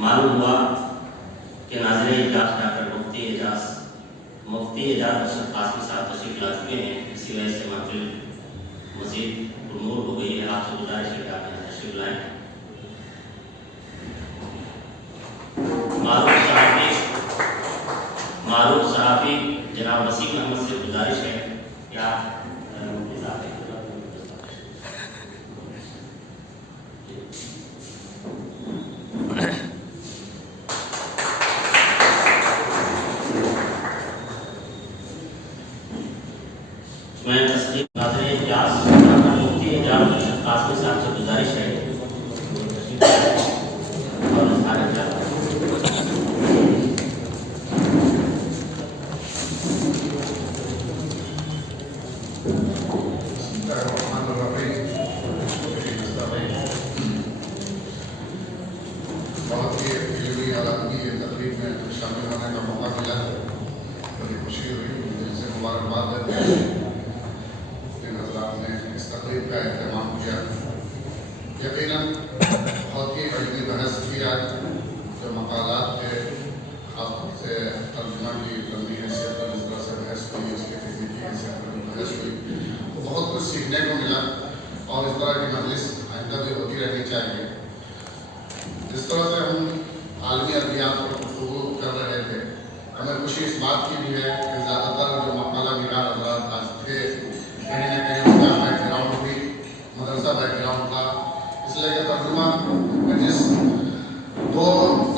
معلوم ہوا کہ ناظر اجلاس ڈاکٹر مفتی اعجاز ارشد قاسمی صاحب تشریف لا چکے ہیں، اسی وجہ سے محفل مزید پرنور ہو گئی ہے۔ آپ سے گزارش ہے کہ آپ یہاں تشریف لائیں۔ معروف صحافی جناب وسیم احمد سے گزارش ہے کہ آپ میں تصدیق ناظر اجلاس مفتی اعجاز ارشد قاسمی صاحب سے گزارش ہے اور سارے بہت ہی علمی عالمی تقریب میں شامل ہونے کا موقع ملا ہے، بڑی خوشی ہوئی، دل سے مبارکباد دیتے ہیں جن حضرات نے اس تقریب کا اہتمام کیا۔ یقیناً بہت ہی علمی بحث کی آج، جو مقالات کے خاص طور سے ترجمہ کی فنی حیثیت پر جس طرح سے بحث ہوئی، اس کی تکنیکی حیثیت پر بحث ہوئی، تو بہت کچھ سیکھنے کو ملا اور اس طرح کی مجلس آئندہ بھی ہوتی رہنی چاہیے۔ جس طرح سے ہم عالمی ادبیات پر گفتگو کر رہے تھے، ہمیں خوشی اس بات کی بھی ہے کہ زیادہ تر جو مقالہ نگار حضرات آج تھے، کہیں نہ کہیں اس کا بیک گراؤنڈ بھی مدرسہ بیک گراؤنڈ تھا، اس لیے کہ ترجمہ جس دو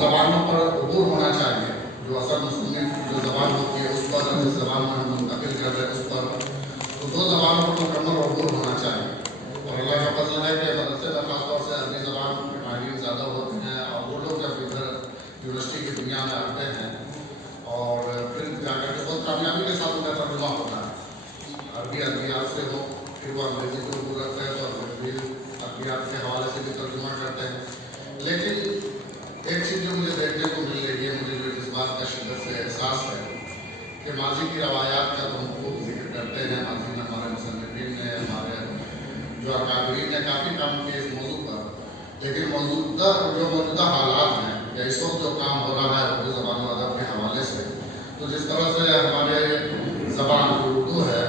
زبانوں پر عبور ہونا چاہیے، جو اصل مصنف جو زبان ہوتی ہے اس پر، جس زبان میں ہم منتقل کر رہے ہیں اس پر، تو دو زبانوں پر مکمل عبور ہونا چاہیے۔ اور اللہ کا فضل ہے کہ مدرسے میں خاص طور سے عربی زبان کے ماہرین زیادہ ہوتے ہیں، اور وہ لوگ جب ادھر یونیورسٹی کی دنیا میں آتے ہیں اور پھر جا کر کے بہت کامیابی کے ساتھ ان کا ترجمہ ہوتا ہے، عربی ادبیات سے ہو، پھر وہ انگریزی کو عبور رکھتے ہیں تو انگریزی ادبیات کے حوالے سے بھی ترجمہ کرتے ہیں۔ لیکن ایک چیز جو مجھے دیکھنے کو مل رہی ہے، مجھے جو اس بات کا شدت سے احساس ہے کہ ماضی کی روایات کا تو ہم خوب ذکر کرتے ہیں، ماضی میں ہمارے مصنفین نے، ہمارے جو اکابرین نے کافی کام کیے اس موضوع پر، لیکن موجودہ حالات ہیں یا اس وقت جو کام ہو رہا ہے اردو زبان و ادب کے حوالے سے، تو جس طرح سے ہمارے زبان اردو ہے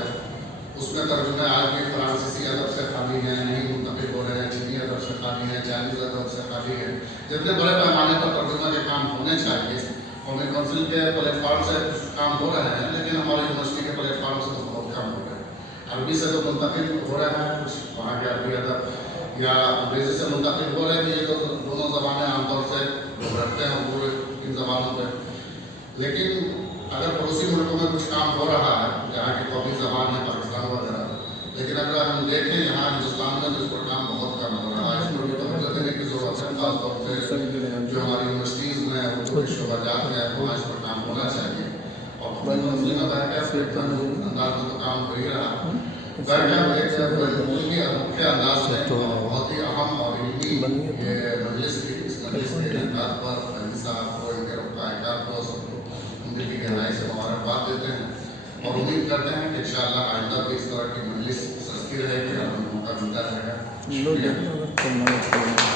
اس میں ترجمے آج بھی فرانسیسی ادب سے خالی ہیں، نہیں منتقل ہو رہے ہیں، چینی ادب سے خالی ہیں، چائنیز ادب سے خالی ہیں۔ جتنے بڑے پیمانے پر ترجمہ کے کام ہونے چاہیے، قومی کونسل کے پلیٹ فارم سے کام ہو رہے ہیں، لیکن ہماری یونیورسٹی کے پلیٹ فارم سے تو بہت کم ہو رہے ہیں۔ عربی سے تو منتقل ہو رہے ہیں کچھ وہاں کے عربی ادب، یا انگریزی سے منتقل ہو رہے ہیں، یہ تو دونوں زبانیں عام طور سے رکھتے ہیں پورے ان زبانوں پہ۔ لیکن اگر پڑوسی ملکوں میں کچھ کام ہو رہا ہے جہاں کی قومی زبان ہے پاکستان وغیرہ، لیکن اگر ہم دیکھیں یہاں ہندوستان میں تو اس پر کام بہت کم ہو رہا ہے، اس پر بھی توجہ دینے کی ضرورت ہے، خاص طور سے جو ہماری یونیورسٹیز میں اردو کے شعبہ جات ہیں وہاں اس پر کام ہونا چاہیے۔ اور قومی کونسل میں انداز میں تو کام ہو ہی رہا ہے، ایک علمی انوکھے انداز میں بہت ہی اہم اور علمی یہ مجلس تھی۔ اس مجلس کے انعقاد پر فہمی صاحب کو، ان کے رفقائے کو، سب کو ہم دل کی گہرائی سے مبارکباد دیتے ہیں اور امید کرتے ہیں کہ انشاءاللہ آئندہ بھی اس طرح کی مجلس سستی رہے گی اور ہمیں موقع ملتا رہے گا۔ شکریہ۔